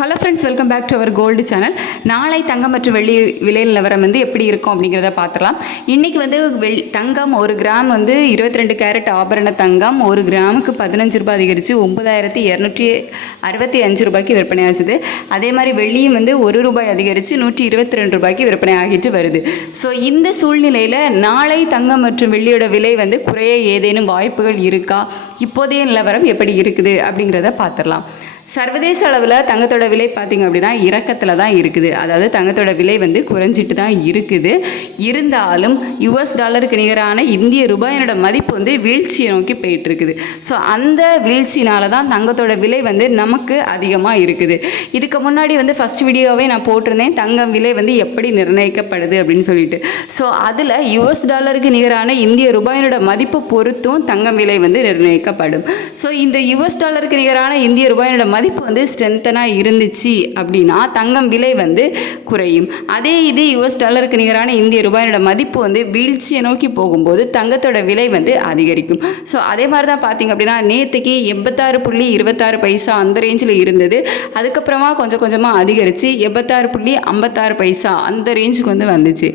Hello friends, welcome back to our gold channel. நாளை தங்கம் மற்றும் வெள்ளி விலை நிலவரம் எப்படி இருக்கும் அப்படிங்கிறத பார்த்துலாம். இன்றைக்கி தங்கம் 1 கிராம் 22 கேரட் ஆபரண தங்கம் 1 கிராமுக்கு 15 ரூபாய் அதிகரித்து 9265 ரூபாய்க்கு விற்பனை ஆச்சுது. அதே மாதிரி வெள்ளியும் 1 ரூபாய் அதிகரித்து 122 ரூபாய்க்கு விற்பனை ஆகிட்டு வருது. ஸோ இந்த சூழ்நிலையில் நாளை தங்கம் மற்றும் வெள்ளியோட விலை குறைய ஏதேனும் வாய்ப்புகள் இருக்கா, இப்போதைய நிலவரம் எப்படி இருக்குது அப்படிங்கிறத பார்த்துடலாம். சர்வதேச அளவில் தங்கத்தோட விலை பார்த்திங்க அப்படின்னா இறக்கத்தில் தான் இருக்குது. அதாவது தங்கத்தோட விலை குறைஞ்சிட்டு தான் இருக்குது. இருந்தாலும் US டாலருக்கு நிகரான இந்திய ரூபாயினோட மதிப்பு வீழ்ச்சியை நோக்கி போயிட்டுருக்குது. ஸோ அந்த வீழ்ச்சினால தான் தங்கத்தோட விலை நமக்கு அதிகமாக இருக்குது. இதுக்கு முன்னாடி ஃபஸ்ட் வீடியோவே நான் போட்டிருந்தேன், தங்கம் விலை எப்படி நிர்ணயிக்கப்படுது அப்படின்னு சொல்லிட்டு. ஸோ அதில் US டாலருக்கு நிகரான இந்திய ரூபாயினோட மதிப்பு பொறுத்தும் தங்கம் விலை நிர்ணயிக்கப்படும். ஸோ இந்த US டாலருக்கு நிகரான இந்திய ரூபாயினோட மதிப்பு ஸ்ட்ரென்த்தனாக இருந்துச்சு அப்படின்னா தங்கம் விலை குறையும். அதே இது US டாலருக்கு நிகரான இந்திய ரூபாயோட மதிப்பு வீழ்ச்சியை நோக்கி போகும்போது தங்கத்தோட விலை அதிகரிக்கும். ஸோ அதே மாதிரி தான் பார்த்திங்க அப்படின்னா நேற்றுக்கு 86.26 பைசா அந்த ரேஞ்சில் இருந்தது. அதுக்கப்புறமா கொஞ்சம் கொஞ்சமாக அதிகரித்து 86.56 பைசா அந்த ரேஞ்சுக்கு வந்துச்சு.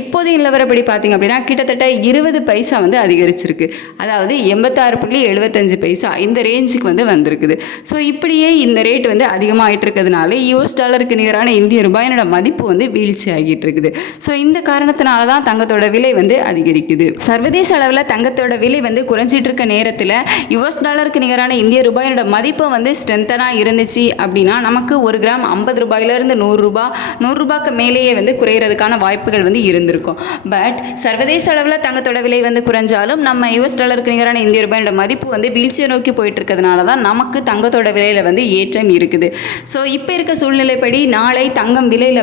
இப்போதைய நிலவரப்படி பார்த்திங்க அப்படின்னா கிட்டத்தட்ட 20 பைசா அதிகரிச்சிருக்கு. அதாவது 86.75 பைசா இந்த ரேஞ்சுக்கு வந்திருக்குது. ஸோ இப்படியே இந்த ரேட் அதிகமாகிட்டு இருக்கிறதுனால US டாலருக்கு நிகரான இந்திய ரூபாயினோட மதிப்பு வீழ்ச்சி ஆகிட்டு இருக்குது. ஸோ இந்த காரணத்தினால தான் தங்கத்தோட விலை அதிகரிக்குது. சர்வதேச அளவில் தங்கத்தோட விலை குறைஞ்சிட்டு இருக்க நேரத்தில் US டாலருக்கு நிகரான இந்திய ரூபாயினோட மதிப்பு ஸ்ட்ரென்த்தனாக இருந்துச்சு அப்படின்னா நமக்கு 1 கிராம் 50 ரூபாயிலிருந்து 100 ரூபாய் 100 ரூபாய்க்கு மேலேயே குறையிறதுக்கான வாய்ப்புகள் இருந்திருக்கும். பட் சர்வதேச அளவில் தங்கத்தோட விலை குறைஞ்சாலும் நம்ம US டாலருக்கு நிகரான இந்திய ரூபாயோட மதிப்பு வீழ்ச்சியை நோக்கி போயிட்டு இருக்கிறதுனால தான் நமக்கு தங்கத்தோட விலையில் ஏற்றம் இருக்குது. ஸோ இப்போ இருக்க சூழ்நிலைப்படி நாளை தங்கம் விலையில்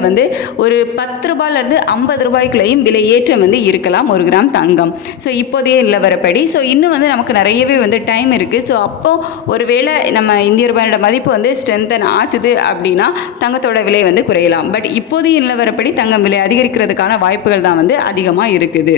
ஒரு 10 ரூபாயிலிருந்து 50 ரூபாய்க்குள்ளேயும் விலை ஏற்றம் இருக்கலாம் 1 கிராம் தங்கம். ஸோ இப்போதைய நிலவரப்படி ஸோ இன்னும் நமக்கு நிறையவே டைம் இருக்குது. ஸோ அப்போது ஒருவேளை நம்ம இந்திய ரூபாயோட மதிப்பு ஸ்ட்ரென்தன் ஆச்சுது அப்படின்னா தங்கத்தோட விலை குறையலாம். பட் இப்போதைய நிலவரப்படி தங்கம் விலை அதிகரிக்கிறதுக்கான வாய்ப்புகள் தான் அதிகமாக இருக்குது.